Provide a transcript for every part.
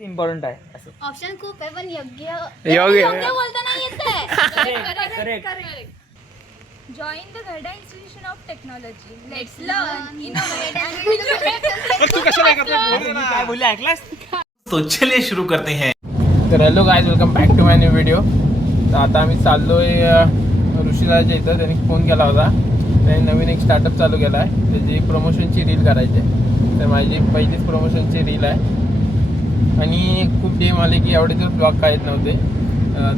Important आहे असं. Option खूप आहे पण योग्य बोलताना correct. Join the Gharda institution of technology. Let's learn तू कशाला काय बोलले ऐकलास? तो चलिए शुरू करते हैं. तर hello guys, welcome back to my new video. तर आता आम्ही चाललोय ऋषीदाच्या इथं. त्यांनी फोन केला होता. त्यांनी नवीन एक स्टार्टअप चालू केला आहे. त्याची प्रमोशनची रील करायची आहे. तर माझी पहिलीच प्रमोशनची रील आहे आणि खूप डेम आले की एवढे दिवस ब्लॉग काहीच नव्हते.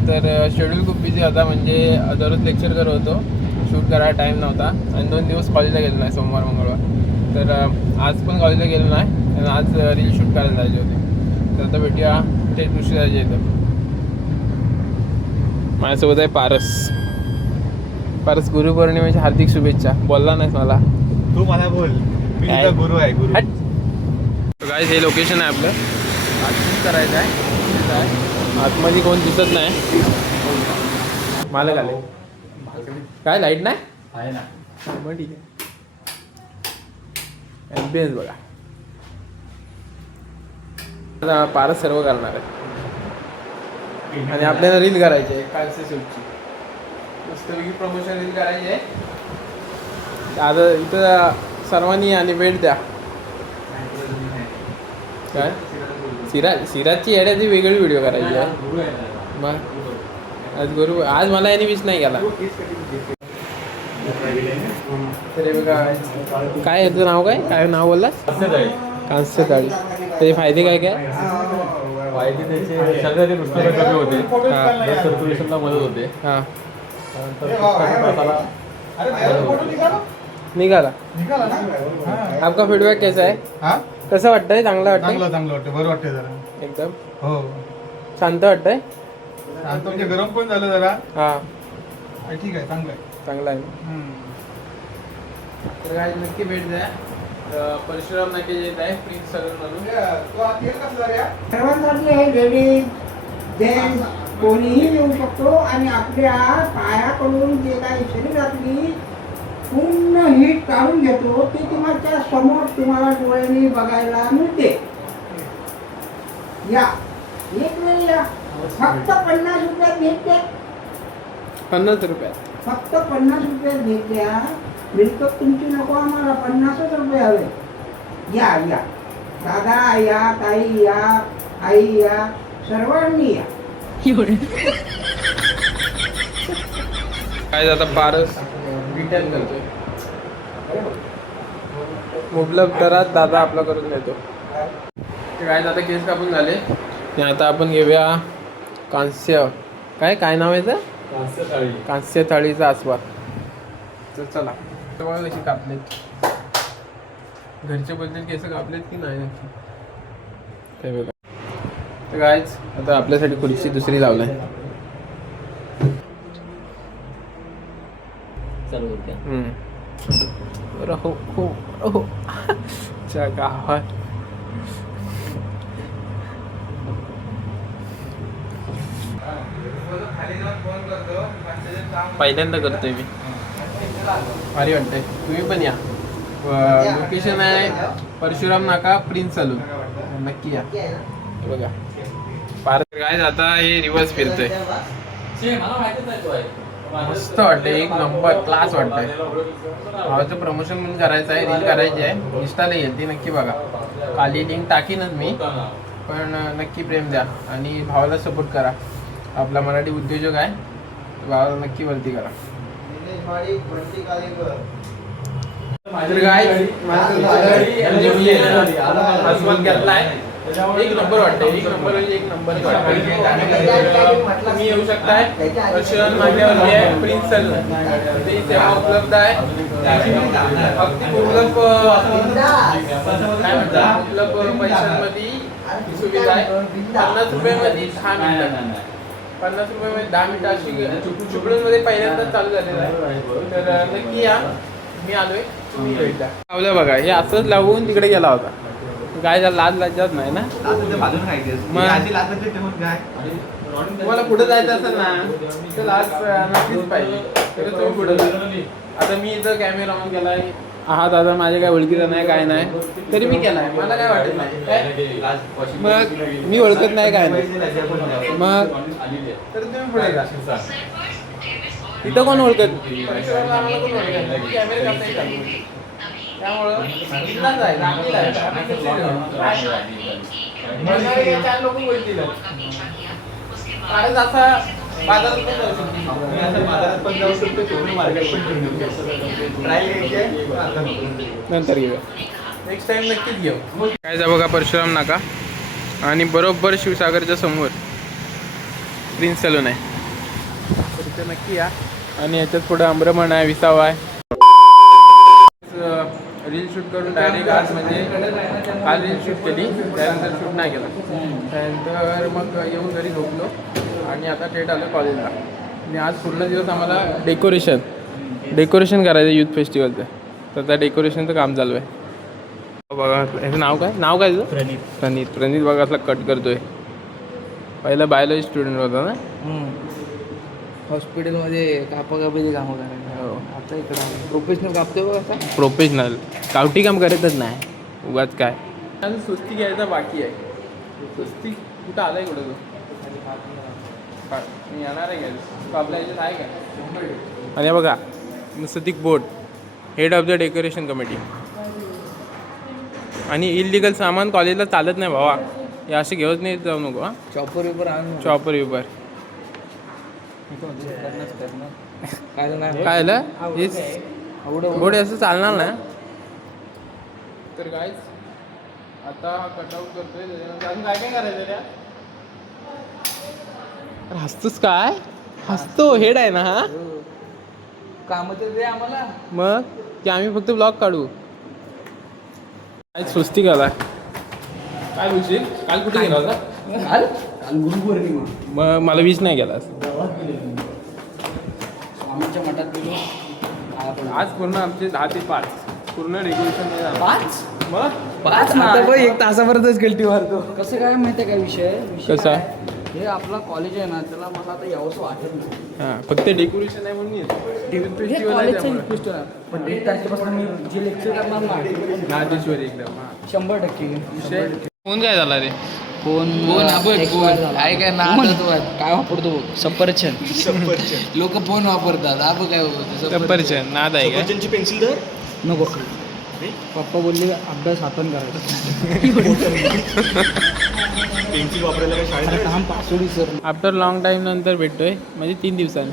तर शेड्यूल खूप बिझी होता. म्हणजे दररोज लेक्चर करत होतो, शूट करायला टाईम नव्हता आणि 2 दिवस कॉलेजला गेलो नाही, सोमवार मंगळवार. तर आज पण कॉलेजला गेलो नाही आणि आज रील शूट करायला जायचे होते. तर आता भेटूया थेट ऋषीदाच्या इथं. माझ्यासोबत आहे पारस. पारस, गुरुपौर्णिमेच्या हार्दिक शुभेच्छा. बोलला नाहीस मला. तू मला बोल, मी तुझा गुरु आहे. गुरु गाईज, हे लोकेशन आहे आपलं. आज शूट करायचं आहे. आतमध्ये कोण दिसत नाही. मालक आले. काय लाईट नाही आहे ना? मग ठीक आहे. ॲम्बियन्स बघा. आता पारस सर्व करणार आहे आणि आपल्याला रील करायची आहे कालच्या शूटची. मस्तपैकी प्रमोशन रील करायची आहे. आता इथं सर्वांनी आणि वेळ द्या. काय सिराजची येड्याची वेगळी व्हिडिओ करायची आहे. मग आज मला याने विश नाही केला. तरी बघा, काय याचं नाव काय नाव बोललास? कांस्य थाळी. त्याचे फायदे काय काय? फायदे त्याचे शरीराचे नुसते कमी होते, सर्क्युलेशनला मदत होते. हां, त्यानंतर निघाला. आपका फीडबॅक कैसा आहे? कसं वाटतंय? चांगलं वाटतंय? चांगलं वाटतं. बरं वाटतंय जरा. एकदम हो, शांत वाटतंय? आता म्हणजे गरम पण झालं जरा. हां, ठीक आहे, चांगलं आहे. चांगलं आहे. तर काय नक्की भेट द्या. परशुराम नाके येत आहे प्रिन्स सलून म्हणून. सर्वांसाठी हे लेडीज जेंट्स कोणीही येऊ शकतो आणि आपल्या पायाकडून जे काही शरीरातली पूर्ण हीट काढून घेतो ते तुमच्या समोर तुम्हाला डोळ्यांनी बघायला मिळते. या एक वेळ या. फक्त 50 रुपयात भेटते. 50 रुपयात. फक्त 50 रुपयात भेटल्या. मिळकत तुमची नको आम्हाला, 50च रुपये हवे. या या दादा या, ताई या, आई या, सर्वांनी या. काय आता पारस रिटर्न करतोय. मुबलक दरात दादा आपला करून देतो. काय आता केस कापून झाले. आणि आता आपण घेऊया कांस्य. काय नाव आहे याचं? कांस्य थाळीचा आस्वाद. तर चला. बघा कशी कापलेत. घरचे बोलतील केस कापलेत की नाही नक्की ते बघा. तर कायच आता आपल्यासाठी खुर्ची दुसरी लावलाय. रहो हो रहो गावात. पहिल्यांदा करतोय मी. भारी वाटतंय. तुम्ही पण या. लोकेशन आहे परशुराम नाका, प्रिन्स सलून. नक्की या. बघा पार्क. काय आता हे रिवर्स फिरतोय. मस्त वाटतंय. एक नंबर क्लास वाटतंय. भावाचं प्रमोशन म्हणून करायचं आहे, रील करायची आहे. इंस्टाला येईल ती, नक्की बघा. खाली लिंक टाकीनच मी, पण नक्की प्रेम द्या आणि भावाला सपोर्ट करा. आपला मराठी उद्योजक आहे, भावाला नक्की वरती करा. एक नंबर वाटतंय. एक नंबर म्हणजे एक नंबर तुम्ही येऊ शकताय. परशुराम नाक्यावरती आहे प्रिन्स सलून. ती सेवा उपलब्ध आहे. अगदी मुबलक काय म्हणतात, मुबलक पैशांमध्ये सुविधा आहे. 50 रुपयामध्ये 10 मिनिटं. 50 रुपयामध्ये 10 मिनिटं अशी चिपळूणमध्ये पहिल्यांदाच चालू झालेलं आहे. तर नक्की या. मी आलोय, तुम्ही भेटा. लावलं बघा. हे असंच लावून तिकडे गेला होता. काय झालं? लाज लाजत नाही ना. तुम्हाला पुढे जायचं असेल ना तर लाज नक्कीच पाहिजे. तर तुम्ही पुढे. आता मी इथं कॅमेरा ऑन केलाय. आहात आता माझ्या काय ओळखीचा नाही काय नाही तरी मी केलाय मला काय वाटत नाही काय? मग मी ओळखत नाही काय नाही मग तर तुम्ही पुढे जा इथं कोण ओळखत कॅमेरे त्यामुळं बिंदास आहे, राखील आहे. मला 4 लोक बोलतील कारण असा बाजारात पण जाऊ शकतो बाजारात पण जाऊ शकतो तेवढी मार्केट पण घेऊ शकतो ट्रायल घ्यायची आहे नंतर घेऊया नेक्स्ट टाइम नक्कीच घेऊ काय जा बघा परशुराम नाका आणि बरोबर शिवसागरच्या समोर प्रिन्स सलून आहे तर इथं नक्की या आणि याच्यात पुढे आम्रमण आहे विसावा आहे रील शूट करून डायरेक्ट आज म्हणजे काल रील शूट केली त्यानंतर शूट नाही केला त्यानंतर मग येऊन घरी झोपलो आणि आता थेट आलो कॉलेजला आणि आज पूर्ण दिवस आम्हाला डेकोरेशन करायचं युथ फेस्टिवलचं तर त्या डेकोरेशनचं काम चालू आहे बघा ह्याचं नाव काय तुझं प्रणित बघा असला कट करतोय पहिला बायोलॉजी स्टुडंट होता ना हॉस्पिटलमध्ये कापाकापीची कामं करायला हो आता इकडं प्रोफेशनल कापतोय बघ आता प्रोफेशनल गावठी काम करतच नाही उगाच काय अजून सुस्ती घ्यायचा बाकी आहे सुस्ती कुठं आलाय कुठं तू मी येणार आहे घ्यायला तू आपल्या याच्यात आहे का आणि बघा मुसतिक board head of the decoration committee आणि इलिगल सामान कॉलेजला चालत नाही भावा हे असे घेऊच नाही जाऊ नको हां चॉपर विपर आणून चॉपर विपर काय नाही काय आलं हेच बोर्ड असं चालणार ना तर काय आता कटआउट करतोय त्याच्यानंतर अजून काय काय करायचं त्या हसतोस काय हसतो हेड आहे ना हा काम तर दे आम्हाला मग की आम्ही फक्त ब्लॉग काढू काय सुस्ती घाला काय बोलशील काल कुठे गेला होता काल गुरुपौर्णिमा मग मला विश नाही गेला स्वामीच्या मठात गेलो आज पूर्ण आमचे 10 ते 5 पूर्ण डेकोरेशन नाही झालं 5 मग आता बघ 1 तासाभरातच गलती मारतो कसं काय माहिती आहे का विषय कसा? काय? हे आपला कॉलेज आहे ना त्याला मला आता यावंसं वाटत नाही हां फक्त डेकोरेशन आहे म्हणून येतो हे कॉलेजचं रिक्वेस्ट आहे पण 1 तारखेपासून मी जे लेक्चर करणार ना नादेश्वरी एकदम हां 100% विषय फोन काय झाला रे फोन काय काय ना काय वापरतो सफरचंद लोक फोन वापरतात आपण काय वापरतो सफरचंद नाद आहे काय पेन्सिल धर नको पप्पा बोलले अभ्यास हातान करायचा पेन्सिल वापरायला काय शाळेत थांब पासोडी सर आफ्टर लॉंग टाईम नंतर भेटतोय म्हणजे 3 दिवसांनी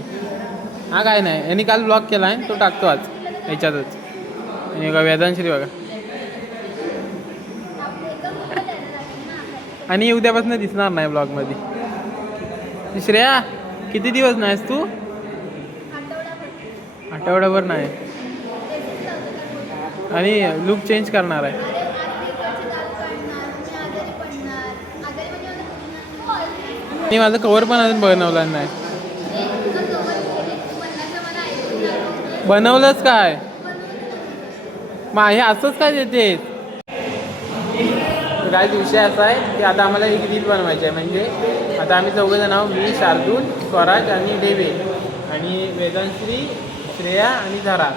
हा काय नाही यांनी काल ब्लॉग केला आहे तो टाकतो आज ह्याच्यातच आणि बघा वेदांश्री बघा आणि उद्यापासून दिसणार नाही ब्लॉगमध्ये श्रेया किती दिवस नाहीस तू आठवड्याभर नाही आणि लुक चेंज करणार आहे आणि माझं कवर पण अजून बनवला नाही बनवलंच काय मग हे असंच काय देतेस काय विषय असा आहे की आता आम्हाला एक रील बनवायची आहे म्हणजे आता आम्ही चौघंजण आहोत मी शार्दूल स्वराज आणि डेवे आणि वेदांश्री श्रेया आणि झरा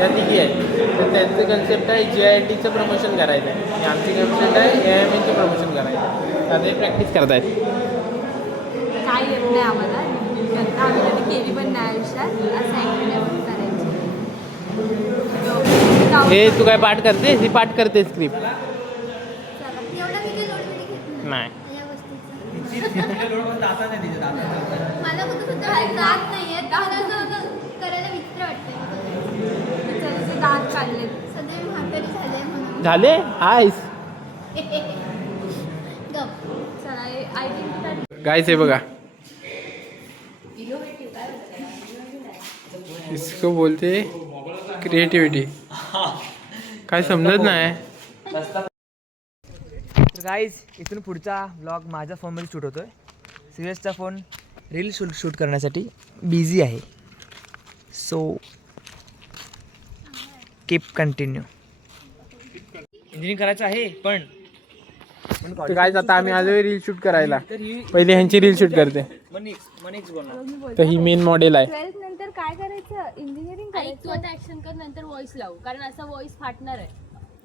या तिघी आहेत तर त्यांचं कन्सेप्ट आहे JITचं प्रमोशन करायचं आहे आणि आमची कन्सेप्ट आहे AIMNचं प्रमोशन करायचं आहे आता हे प्रॅक्टिस करतायत काय येत नाही आम्हाला आम्ही कधी केली पण नाही आयुष्यात असं करायचं हे तू काय पाठ करतेस ही पाठ करते स्क्रिप्ट नाही मला कुठं सुद्धा जात नाहीये करायला विचित्र वाटतं दात काढले सध्या म्हातारी झाले म्हणून झाले आईस गायच आहे बघा इसको बोलते क्रिएटिव्हिटी काय समजत नाही तर गाईज इथून पुढचा ब्लॉग माझ्या फोनमध्ये शूट होतो आहे सिरियसचा फोन रील शूट करण्यासाठी बिझी आहे सो कीप कंटिन्यू इंजिनिअरिंग करायचं आहे पण तर काय आता आम्ही आलोय रील शूट करायला. पहिले ह्यांची रील शूट करते. तर ही मेन मॉडेल आहे. 12th नंतर काय करायचं? इंजिनिअरिंग आणि तू आता ऍक्शन कर, नंतर व्हॉइस लावू, कारण असा व्हॉइस फाटणार आहे.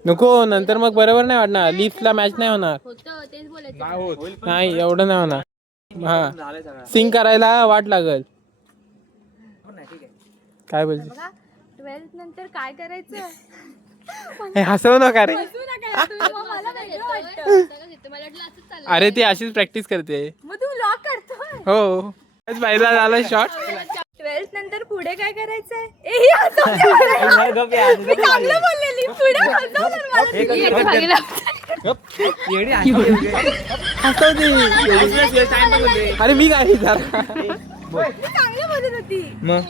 नको, नंतर मग बरोबर नाही वाटणार. लिफ्टला मॅच नाही होणार. होतं तेच बोलायचं. नाही एवढं नाही होणार. हा सिंग करायला वाट लागल. काय बोलते? बघा 12th नंतर काय करायचं? हे हसवू नका रे. मला वेगळं वाटतं. मला वाटलं असंच चाललं. अरे ती अशीच प्रॅक्टिस करते. मग तू व्लॉग करतोय. हो पहिला झाला शॉर्ट. 12th नंतर पुढे काय करायचंय? ए, ही हसवते मला. मी चांगलं बोललेली. पुढे हसवलं मला. ही याच्या मागे लागते. अरे मी काय जरा मी चांगलं बोलत होती. मग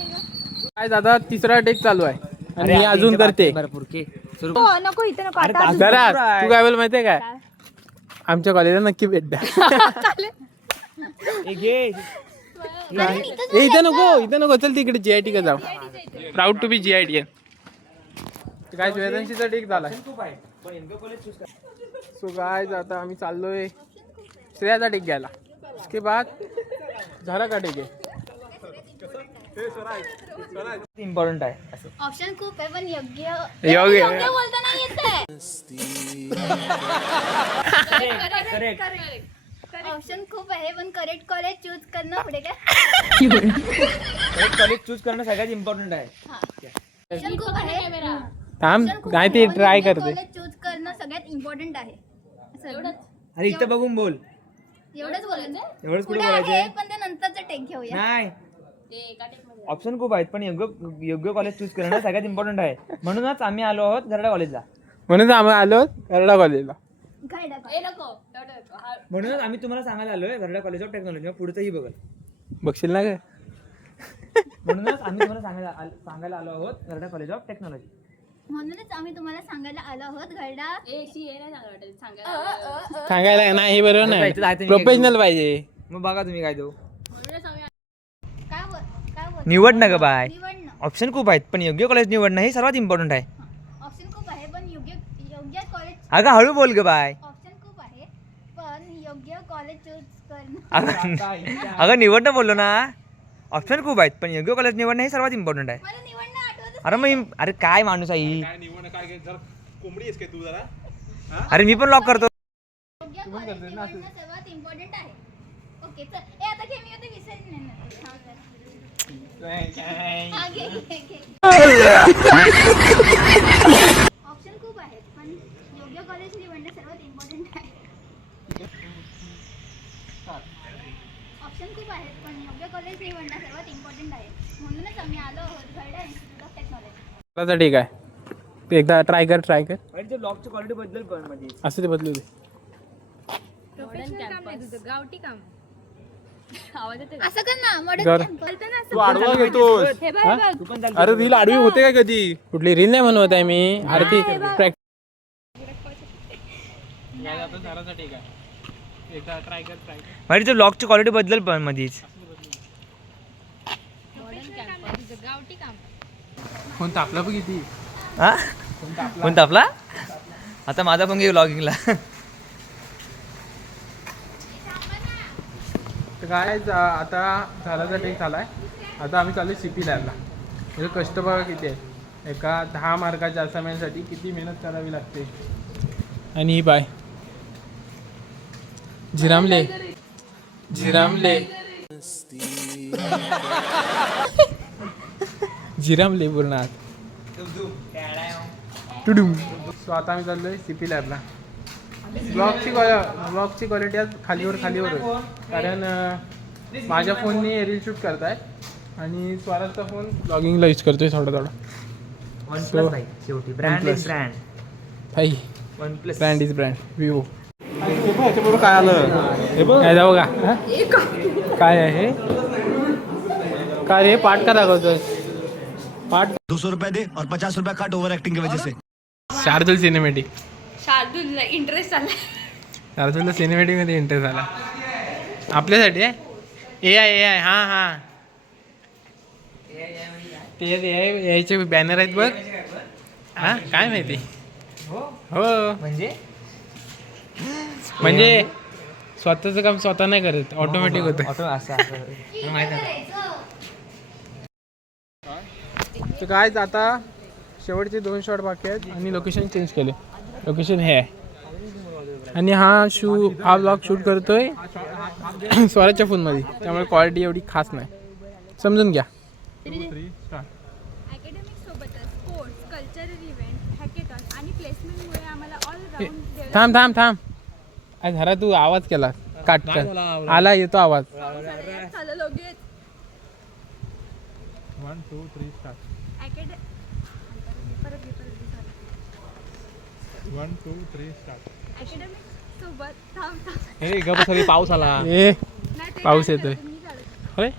काय दादा तिसरा टेक चालू आहे आणि मी अजून करते. हो, नको इथं नको. आता अजून जरा तू काय बोल माहितीये काय? आमच्या कॉलेजला नक्की भेट द्या. इथं नको चल तिकडे GIT का जाऊ. Proud to be GIT. काय वेदांशीचा टेक झालाय. सो काय आता आम्ही चाललोय श्रेयाचा टेक घ्यायला. उसके बाद झाला का टेक आहे. इम्पॉर्टंट आहे. ऑप्शन खूप आहे पण योग्य योग्य बोलताना येतंय. ऑप्शन खूप आहे पण करेक्ट कॉलेज चूज करणं पुढे काय. कॉलेज चूज करणं सगळ्यात इम्पॉर्टंट आहे. ऑप्शन खूप आहे. थांब नाही ते ट्राय करते. कॉलेज चूज करणं सगळ्यात इम्पॉर्टंट आहे. एवढंच अरे इथं बघून बोल. एवढंच बोलायचं. एवढंच पुढे कुठे आहे बोलायचंय. पण ते नंतरचं टेक घेऊया. नाही ऑप्शन खूप आहेत पण योग्य कॉलेज चूज करणं सगळ्यात इम्पॉर्टंट आहे. म्हणूनच आम्ही आलो आहोत गरडा कॉलेजला. म्हणून आम्ही आलो गरडा कॉलेजला. घायला ए नको एवढं नको. हा, म्हणूनच आम्ही तुम्हाला सांगायला आलोय गरडा कॉलेज ऑफ टेक्नॉलॉजी. मग पुढचंही बघल. बघशील ना काय. म्हणूनच आम्ही तुम्हाला सांगायला आलो आहोत गरडा कॉलेज ऑफ टेक्नॉलॉजी. म्हणूनच आम्ही तुम्हाला सांगायला आलो आहोत घरडा. ए शी हे नाही चांगलं वाटेल सांगायला. सांगायला नाही हे बरोबर नाही. प्रोफेशनल पाहिजे. मग बघा तुम्ही काय देऊ. म्हणूनच आम्ही काय बोल निवड ना ग बाय. निवडणं. ऑप्शन खूप आहेत पण योग्य कॉलेज निवडणं हे सर्वात इम्पॉर्टंट आहे. ऑप्शन खूप आहे पण योग्य कॉलेज. अगं हळू बोल ग बाय. ऑप्शन खूप आहे पण योग्य कॉलेज चूज करणं. अगं निवडणं बोललो ना. ऑप्शन खूप आहेत पण योग्य कॉलेज निवडणं हे सर्वात इम्पॉर्टंट आहे. मला निवडणं आठवत. अरे मग अरे काय माणूस आहे. अरे मी पण लॉक करतो. योग्य कॉलेज निवडणं सर्वात इम्पॉर्टंट आहे. ओके चल. ए आता घे, मी आता विसरली नाही ना. हा, घे. ऑप्शन खूप आहेत पण योग्य कॉलेज निवडणं सर्वात इम्पॉर्टंट आहे. ऑप्शन खूप आहेत पण योग्य कॉलेज निवडणं सर्वात इम्पॉर्टंट आहे. म्हणूनच आम्ही आलो आहोत घरडा इन्स्टिट्यूट ऑफ टेक्नॉलॉजी. ठीक आहे ते एकदा ट्राय कर. ब्लॉगची क्वालिटी बदलेल पण म्हणजे असं ते बदलू दे. गावठी काम. आवाज येते असं कर ना मॉडर्न जर- कॅम्पस. बोलताना असं तू आडवा घेतोस. हे बघ बघ. अरे रील आडवी होते काय कधी. कुठली रील नाही म्हणत आहे मी. अरे ती म्हणजे ब्लॉगची क्वालिटी बदलेल पण मध्येच. गावठी काम. फोन तापला बघ किती. हा कोणता आपला. आता माझा पण घे ब्लॉगिंगला. काय आता झाला टेक झालाय. आता आम्ही चालू CP लॅबला. म्हणजे कष्ट बघा किती आहे. एका 10 मार्काच्या असाइनमेंटसाठी किती मेहनत करावी लागते. आणि ही बाय झिरामले बोलणार. टुडुम. सो आता आम्ही चाललोय CP लॅबला. ब्लॉगची क्वालिटी आज खालीवर होईल. कारण माझ्या फोनने रील शूट करतायत आणि स्वराजचा फोन ब्लॉगिंगला यूज करतोय थोडा. शेवटी ब्रँड इज ब्रँड. भाई OnePlus. Brand is brand. Vivo. काय आलं काय जाऊ का. काय आहे काय रे. पाठ का दाखवतोय. पाठ 200 रुपए दे और 50 रुपए कट ओवर एक्टिंग की वजह से. शार्दुल सिनेमॅटिक. शार्दूलला इंटरेस्ट आला. शार्दुलला सिनेमॅटिक मध्ये इंटरेस्ट आला. आपल्यासाठी आहे. AI हां ते यायचे बॅनर आहेत बघ. हां काय माहिती. हो म्हणजे म्हणजे स्वतःचं काम स्वतः नाही करत, ऑटोमॅटिक होतं. ऑटो असं मला माहिती आहे. तर काय आता शेवटचे 2 शॉट बाकी आहेत आणि लोकेशन चेंज केले. लोकेशन हे आहे आणि हा ब्लॉग शूट करतोय स्वराजच्या फोनमध्ये, त्यामुळे क्वालिटी एवढी खास नाही, समजून घ्या. अकॅडमिक सोबतच स्पोर्ट्स, कल्चरल इव्हेंट, हॅकेथॉन आणि प्लेसमेंटमुळे आम्हाला ऑलराऊंड थांब आज जरा तू आवाज केला काट आला येतो आवाज. झालं लगेच. 1 2 3 स्टार्ट. 1 2 3 स्टार्ट. अकॅडमिक सोबत थांब हे गप सगळी पाऊस आला. ए नाही ते पाऊस काय येतोय. झालं, मी झालं. होय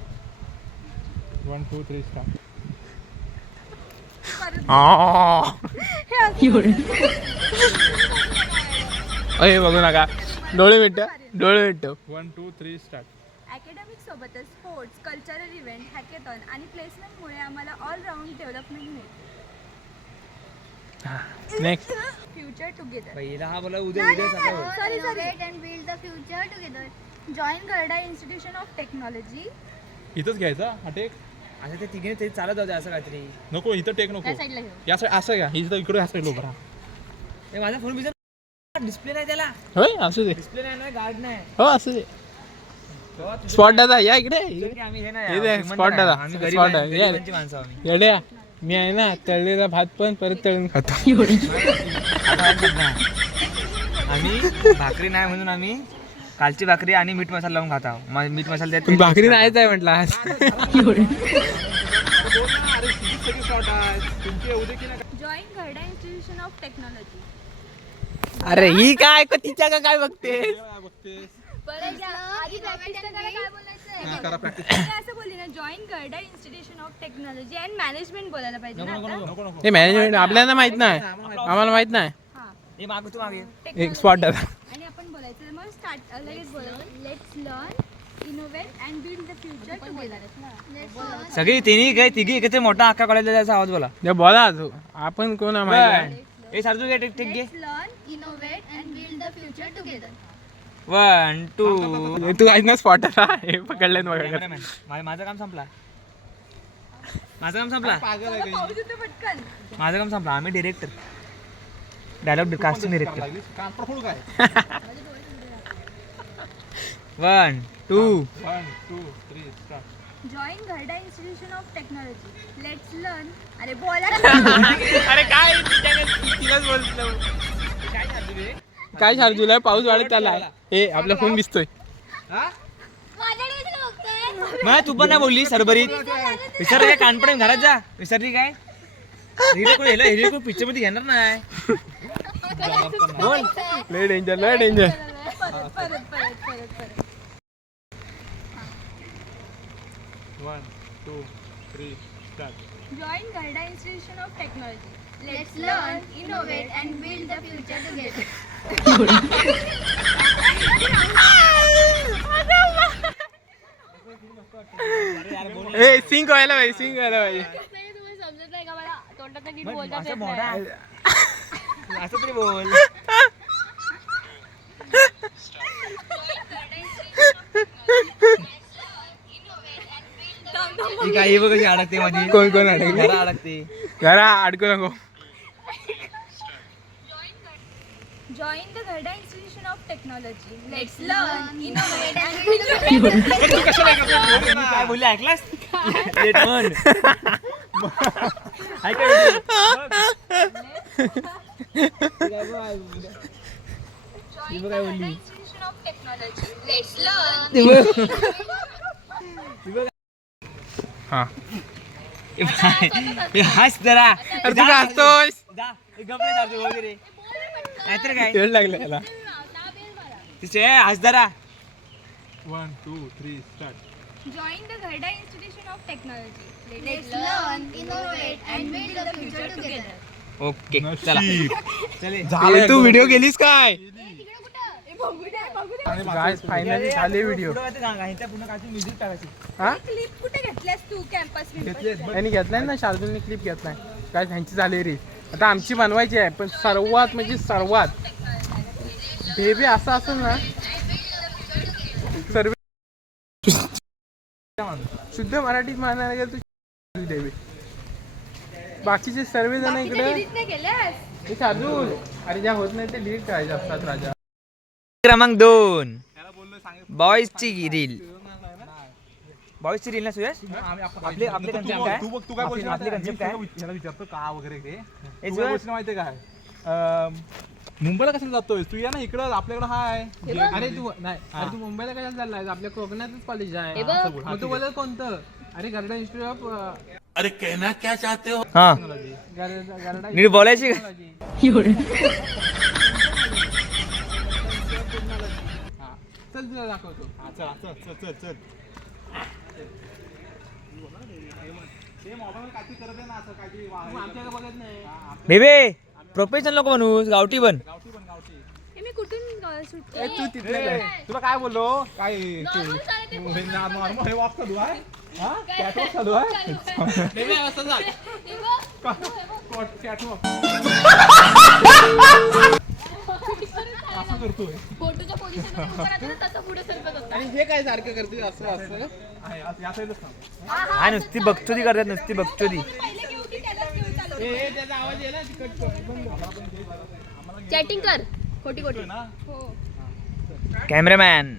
1 2 3 स्टार्ट. अरे बघू नका, डोळे मिट 1 2 3 स्टार्ट. अकॅडमिक सोबतच स्पोर्ट्स, कल्चरल इव्हेंट, हॅकेथॉन आणि प्लेसमेंटमुळे आम्हाला ऑलराऊंड डेव्हलपमेंट मिळते. नेक्स्ट. Future together. पहिला हा बोला उद्या सकाळी. Innovate and build the future together. Join Garda Institution of Technology. इथंच घ्यायचा हा टेक. असं ते तिघे ते चालत जाऊ दे असं काहीतरी. नको इथं टेक नको. त्या साईडला घेऊ. या साईड असं घ्या, इथं इकडे या साईड उभा. ए, माझा फोन बिझर डिस्प्ले नाही त्याला. होय असू दे. डिस्प्ले नाही ना, गार्ड नाही. हो असू दे. स्पॉट दादा या इकडे. आम्ही हे हे नाही दे, श्रीमंत spot नाही. दादा. आम्ही spot गरीब आहे. आहे, या. गरिबांची माणसं आम्ही. येड्या मी आहे ना, तळलेला भात पण परत तळून खातो. आता ऐकत नाही. आम्ही भाकरी नाही म्हणून आम्ही कालची भाकरी आणि मीठ मसाला लावून खाता. मीठ मसाला पण भाकरी नाहीच आहे म्हटलं आज. Join Garda Institution of Technology. अरे ही काय तिच्या का काय बघते. परत घ्या. आधी practice तर करा, काय बोलायचंय? मी असं बोलली ना, join Gharda institution of technology and management बोलायला पाहिजे ना आता? हे मॅनेजमेंट आपल्याला माहित नाही, आम्हाला माहित नाही. हां. हे मागू तू मागे. एक स्पॉट दादा. आणि आपण बोलायचं मग स्टार्ट लगेच बोलायचं. Let's learn, innovate and build the future together. सगळी तिघी एकत्र मोठा अख्खा कॉलेजला जायचा आवाज बोला. बोला तू, आपण कोण आहे माहित आहे? ए सारजू घे टेक घे. Let's learn, innovate and build the future together. 1 2. तू आहेस ना स्पॉट हे पकडले बघा. माझं काम संपला. माझं काम संपला. पाऊस येतो पटकन. माझं काम संपला. आम्ही director, dialogue casting director. 1 2 3 start. Join Gharda institution of technology. Let's learn. अरे बोला. अरे काय तिलाच बोलतो. काय शार्जूला पाऊस वाढत आला. हे आपला फोन दिसतोय. माझ्याकडे बघतोय. मग तू पण नाही बोलली सरबरीत. विसरली काय? कानपणे घरात जा. विसरली काय? हिरो पिक्चर मध्ये घेणार नाही. बोल. लय डेंजर. परत. 1 2 3 start. Join Garda Institution of Technology. Let's learn, innovate and build the future together. ए सिंग व्हायला पाहिजे. तुम्ही समजत नाही का मला तोंडात नीट बोलता असं येत मोठा नाही. असं तरी बोल. ही काही बघ कशी अडकते मध्ये. कोण अडकते? घरा अडकते. घरा अडकू नको. Join the Garda Institution of Technology. Let's learn, innovate and build the future. काय बोलली ऐकलास? लेट म्हण. Join the Garda Institution of Technology. Let's learn. हा. हास जरा. अरे तू काय हसतोस? वगैरे नाहीतर काय वेळ लागला याला. तिचे हास जरा. 1 2 3 start. Join the Garda Institution of Technology. Let's learn, innovate and build the future together. Okay चला. झाले तू व्हिडिओ गेलीस काय? बघू दे. गाइस फायनली झाले व्हिडिओ. म्युझिक टाकायची. हा क्लिप कुठे घेतल्यास तू कॅम्पस त्यांनी घेतलाय ना, शार्दूलने क्लिप घेतलाय. काय ह्यांची झाली रे. आता आमची बनवायची आहे, पण सर्वात बेबी असं असेल ना सर्व शुद्ध मराठीत म्हणायला गेलं तू बेबी. बाकीचे सर्व जण इकडे हे शार्दूल अरे ज्या होत नाही ते डिलीट करायचे असतात राजा. क्रमांक 2 बॉईजची रील. बॉईजची रील ना सुयश. आपले कन्सेप्ट काय? तू काय बोलशील? आपले कन्सेप्ट काय? याला विचारतो का वगैरे ते हे तू सुयश, काय बोलशील माहितीये काय? मुंबईला कशाला जातोय तू? या ना इकडं आपल्याकडं हाय. अरे तू नाही अरे तू मुंबईला कशाला चाललाय? आपल्या कोकणातच कॉलेज आहे. मग तू बोलत कोणतं? अरे गार्डन इन्स्टिट्यूट ऑफ अरे कहना क्या चाहते हो? हा गार्डन नीट बोलायची का? चल तुला दाखवतो. चल चल चल. मग आमच्याकडे बघत नाही. बेबे प्रोफेशनल नको बनूस, गावठी बन. मी कुठून शूट तू तिथले तुला काय बोललो? काय नॉर्मल हे वॉक चालू आहे? हा कॅटवॉक चालू आहे? असं करतोय. फोटोच्या पोझिशन तसं पुढे सरकत होता. आणि हे काय सारखं करते असं असं या साईडच थांब. हा नुसती बघचोदी करतात, नुसती बघचोदी. हे त्याचा आवाज आहे ना तिकट. चॅटिंग कर खोटी खोटी. कॅमेरामॅन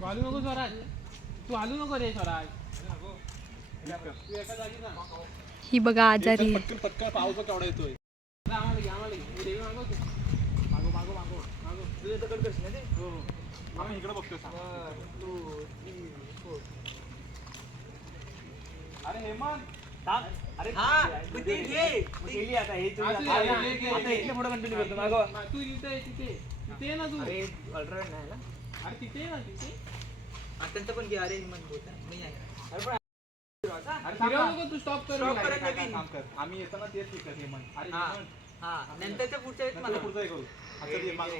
घालू नको स्वराज. तू हलू नको रे स्वराज. ही बघा आजारी आहे. पटकन पावसा केवढा येतोय. आम्ही इकडे बघतोय. अरे हेमंत तू इथे तिथे ना तू. अरे तिथे ना तिथे. पण घे. अरे फिरवू नको तू. स्टॉप कर. काम कर. आम्ही येताना तेच शिकत हेमंत. अरे नंतरच्या पुढच्या मला पुढचं हे करू. आता ते मागं.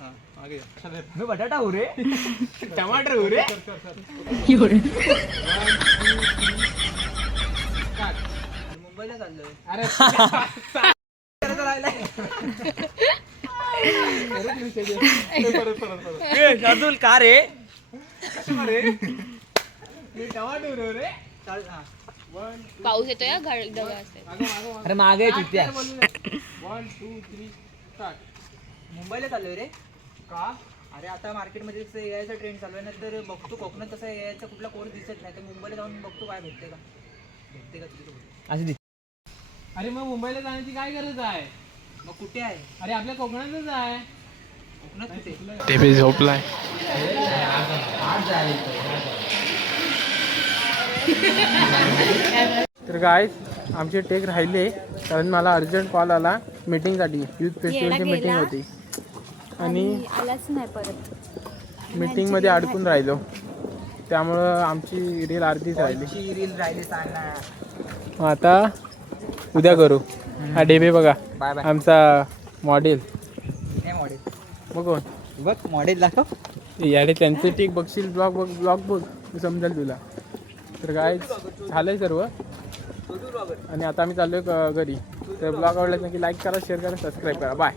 हां, मागे ये. मी बटाटा हो रे. टमाटर हो रे. मुंबईला चाललोय. अरे शार्दूल का रे? टमाटर हो रे. पाऊस येतोय हा, ढगाळ असते. अरे मागे तिथे 1 2 3 स्टार्ट. मुंबईला चाललोय रे. का? अरे आता मार्केटमध्ये जसं एआयचा ट्रेंड चालू आहे ना, तर बघतो कोकणात तसा एआयचा कुठला कोर्स दिसत नाही, तर मुंबईला जाऊन बघतो काय भेटते का तुझ्यासोबत. अरे मग मुंबईला जाण्याची काय गरज आहे? मग कुठे आहे? अरे आपल्या कोकणातच आहे. कोकणात कुठे? ते झोपलाय. तर गाईज आमचे टेक राहिले कारण मला अर्जंट कॉल आला मीटिंगसाठी. युथ फेस्टिवलची मीटिंग होती आणि आलाच नाही परत. मीटिंगमध्ये अडकून राहिलो, त्यामुळं आमची रील अर्धीच राहिली. रील राहिली सांग. आता उद्या करू. हा डेबे बघा बाय बाय. आमचा मॉडेल. हे मॉडेल बघ बघ, मॉडेल दाखव. याडे त्यांचे टेक बघशील, ब्लॉग बघ समजेल तुला. तर काय झालंय सर्व आणि आता आम्ही चाललोय घरी. तर ब्लॉग आवडला की लाईक करा, शेअर करा, सबस्क्राईब करा. बाय.